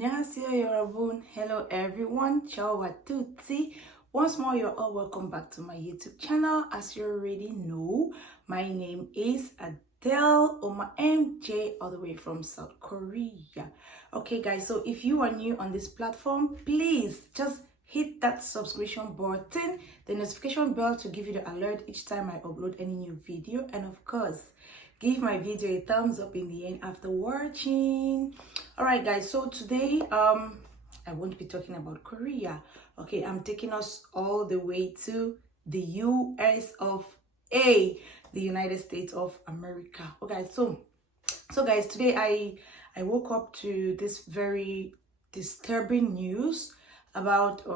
Annyeonghaseyo 여러분. Hello everyone. Ciao a tutti. Once more, you're all welcome back to my YouTube channel. As you already know, my name is Adele Oma MJ, all the way from South Korea. Okay guys, so if you are new on this platform, please just hit that subscription button, the notification bell to give you the alert each time I upload any new video, and of course give my video a thumbs up in the end after watching. All right guys, so today I won't be talking about Korea. Okay, I'm taking us all the way to the US of A, the United States of America. Okay, so guys, today I woke up to this very disturbing news about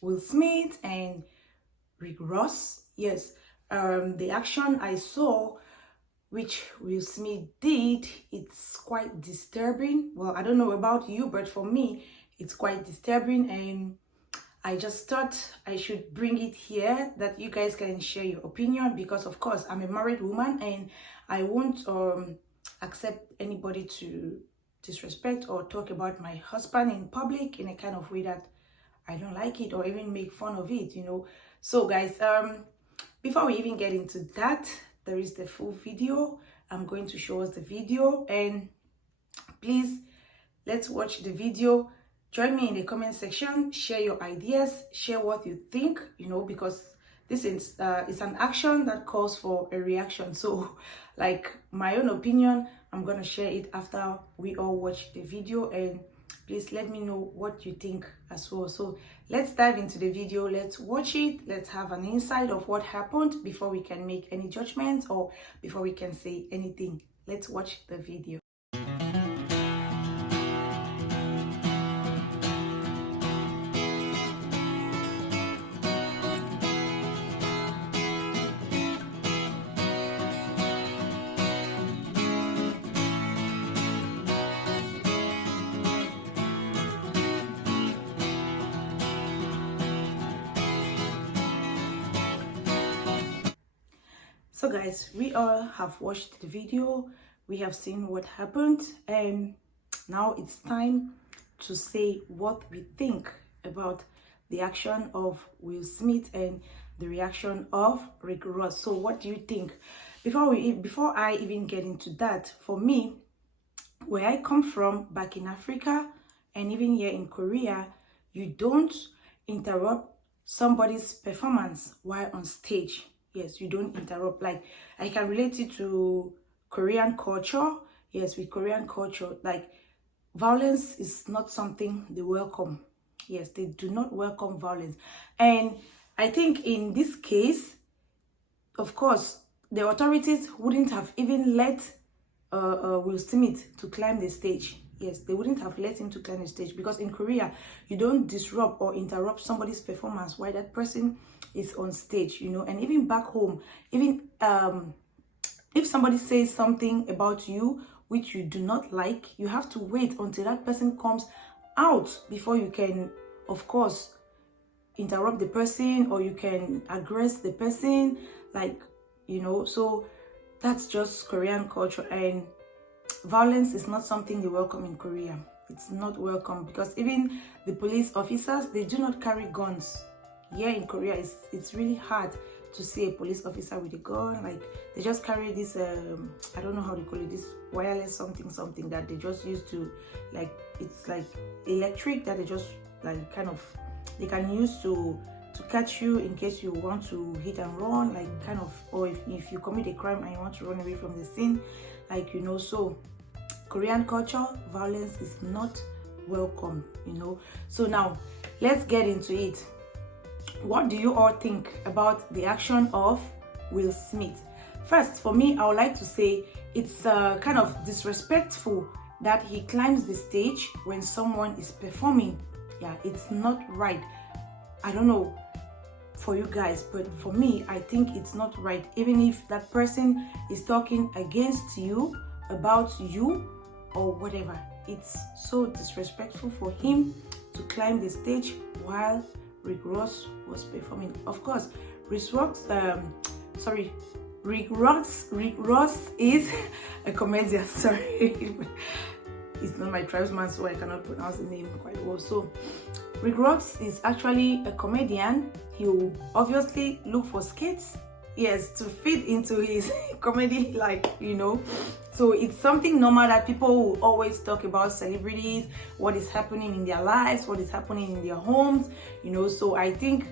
Will Smith and Rick Ross. Yes, the action I saw which Will Smith did, it's quite disturbing. Well, I don't know about you, but for me it's quite disturbing, and I just thought I should bring it here that you guys can share your opinion, because of course I'm a married woman and I won't accept anybody to disrespect or talk about my husband in public in a kind of way that I don't like it, or even make fun of it, you know. So guys, before we even get into that, there is the full video. I'm going to show us the video, and please let's watch the video. Join me in the comment section, share your ideas, share what you think, you know, because this is it's an action that calls for a reaction. So like my own opinion, I'm gonna share it after we all watch the video, and please let me know what you think as well. So let's dive into the video, let's watch it, let's have an insight of what happened before we can make any judgments or before we can say anything. Let's watch the video. So guys, we all have watched the video, we have seen what happened, and now it's time to say what we think about the action of Will Smith and the reaction of Rick Ross. So what do you think? Before I even get into that, for me, where I come from back in Africa and even here in Korea, you don't interrupt somebody's performance while on stage. Yes, you don't interrupt. Like, I can relate it to Korean culture. Yes, with Korean culture, like, violence is not something they welcome. Yes, they do not welcome violence. And I think in this case, of course, the authorities wouldn't have even let Will Smith to climb the stage. Yes, they wouldn't have let him to climb the stage, because in Korea, you don't disrupt or interrupt somebody's performance while that person is on stage, you know. And even back home, even if somebody says something about you which you do not like, you have to wait until that person comes out before you can, of course, interrupt the person, or you can aggress the person, like, you know. So that's just Korean culture, and violence is not something they welcome in Korea. It's not welcome, because even the police officers, they do not carry guns. Here in Korea, it's really hard to see a police officer with a gun. Like, they just carry this I don't know how they call it, this wireless something that they just use to, like, it's like electric that they just like kind of, they can use to catch you in case you want to hit and run, like kind of, or if you commit a crime and you want to run away from the scene, like, you know. So Korean culture, violence is not welcome, you know. So now let's get into it. What do you all think about the action of Will Smith? First, for me, I would like to say it's kind of disrespectful that he climbs the stage when someone is performing. Yeah, it's not right. I don't know for you guys, but for me, I think it's not right. Even if that person is talking against you, about you, or whatever, it's so disrespectful for him to climb the stage while Rick Ross was performing. Of course, Rick Ross is a comedian. Sorry, he's not my tribesman, so I cannot pronounce the name quite well. So Rick Ross is actually a comedian. He will obviously look for skits, yes, to fit into his comedy, like, you know. So it's something normal that people will always talk about celebrities, what is happening in their lives, what is happening in their homes, you know. So I think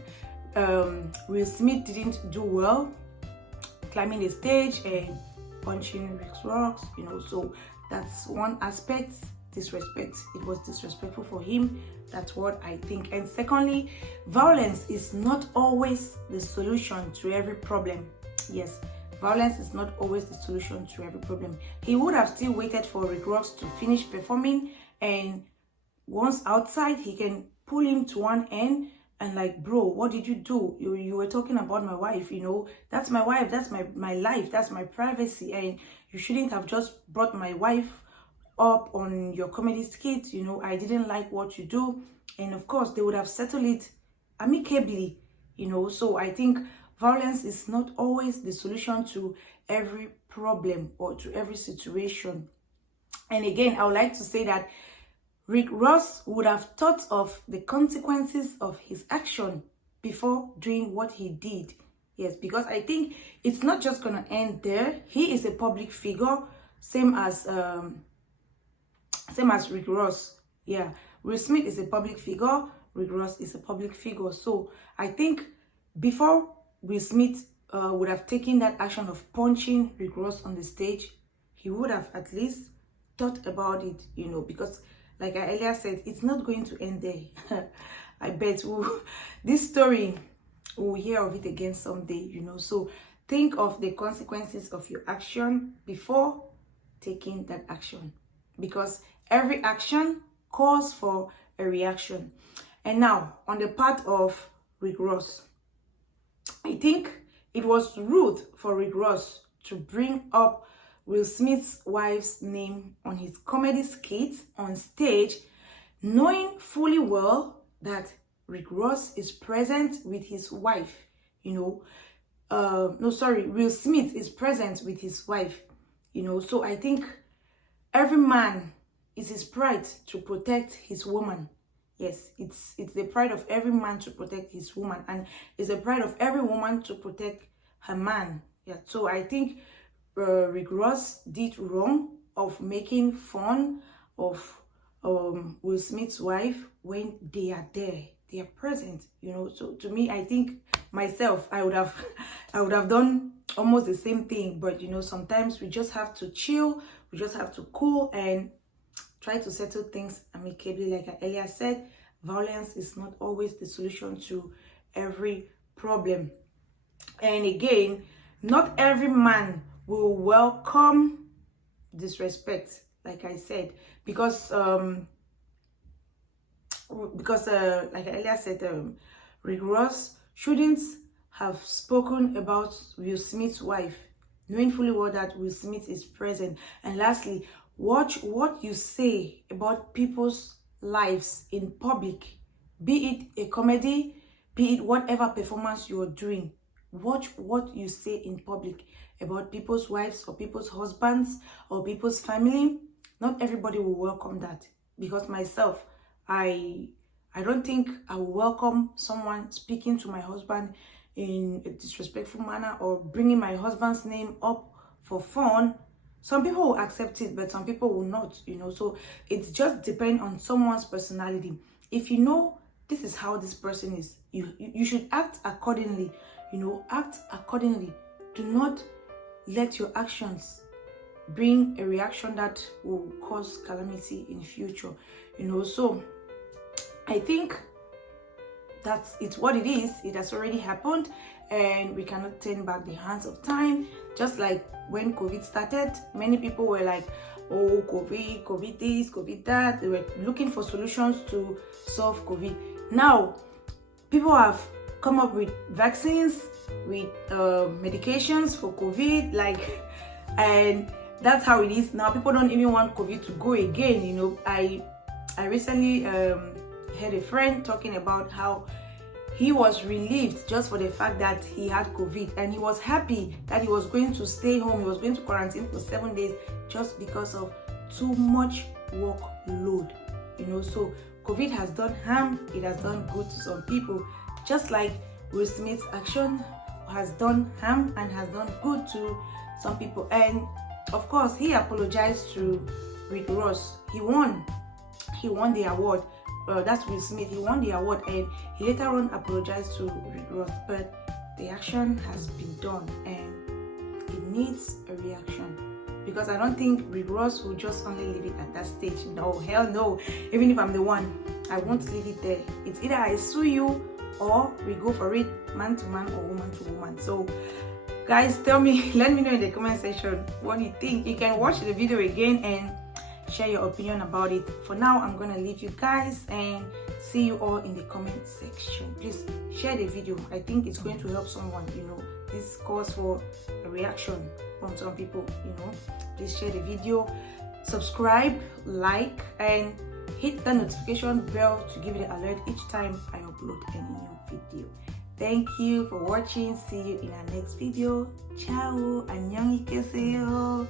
Will Smith didn't do well climbing the stage and punching Rick Rock, you know. So that's one aspect. Disrespect. It was disrespectful for him. That's what I think. And secondly, violence is not always the solution to every problem. Yes, violence is not always the solution to every problem. He would have still waited for Rick Ross to finish performing, and once outside, he can pull him to one end and like, bro, what did you do? You were talking about my wife, you know. That's my wife. That's my life. That's my privacy. And you shouldn't have just brought my wife up on your comedy skit, you know. I didn't like what you do. And of course, they would have settled it amicably, you know. So I think violence is not always the solution to every problem or to every situation. And again, I would like to say that Rick Ross would have thought of the consequences of his action before doing what he did. Yes, because I think it's not just gonna end there. He is a public figure, same as Rick Ross. Yeah, Will Smith is a public figure, Rick Ross is a public figure. So I think before Will Smith would have taken that action of punching Rick Ross on the stage, he would have at least thought about it, you know, because like I earlier said, it's not going to end there. I bet this story, we'll hear of it again someday, you know. So think of the consequences of your action before taking that action, because every action calls for a reaction. And now, on the part of Rick Ross, I think it was rude for Rick Ross to bring up Will Smith's wife's name on his comedy skit on stage, knowing fully well that Rick Ross is present with his wife, you know. Will Smith is present with his wife, you know. So I think every man, it's his pride to protect his woman. Yes, it's the pride of every man to protect his woman, and it's the pride of every woman to protect her man. Yeah, so I think Rick Ross did wrong of making fun of Will Smith's wife when they are there, they are present, you know. So to me, I think myself, I would have done almost the same thing. But you know, sometimes we just have to chill, we just have to cool and try to settle things amicably. Like I earlier said, violence is not always the solution to every problem. And again, not every man will welcome disrespect, like I said, because like I earlier said, Rick Ross shouldn't have spoken about Will Smith's wife, knowing fully well that Will Smith is present. And lastly, watch what you say about people's lives in public, be it a comedy, be it whatever performance you're doing. Watch what you say in public about people's wives or people's husbands or people's family. Not everybody will welcome that, because myself, I don't think I will welcome someone speaking to my husband in a disrespectful manner or bringing my husband's name up for fun. Some people will accept it, but some people will not, you know. So it just depends on someone's personality. If you know this is how this person is, you should act accordingly, you know. Act accordingly. Do not let your actions bring a reaction that will cause calamity in future, you know. So I think it's what it is. It has already happened, and we cannot turn back the hands of time. Just like when COVID started, many people were like, oh, COVID this, COVID that. They were looking for solutions to solve COVID. Now people have come up with vaccines, with medications for COVID, like, and that's how it is now. People don't even want COVID to go again, you know. I recently had a friend talking about how he was relieved just for the fact that he had COVID, and he was happy that he was going to stay home. He was going to quarantine for 7 days just because of too much workload, so COVID has done harm, it has done good to some people, just like Will Smith's action has done harm and has done good to some people. And of course, he apologized to Rick Ross. He won the award. That's Will Smith. He won the award, and he later on apologized to Rick Ross. But the action has been done, and it needs a reaction. Because I don't think Rick Ross will just only leave it at that stage. No, hell no. Even if I'm the one, I won't leave it there. It's either I sue you or we go for it man to man or woman to woman. So guys, tell me, let me know in the comment section what you think. You can watch the video again and share your opinion about it. For now, I'm gonna leave you guys and see you all in the comment section. Please share the video. I think it's going to help someone. This calls for a reaction from some people. Please share the video, subscribe, like, and hit the notification bell to give you the alert each time I upload a new video. Thank you for watching. See you in our next video. Ciao. 안녕히 계세요.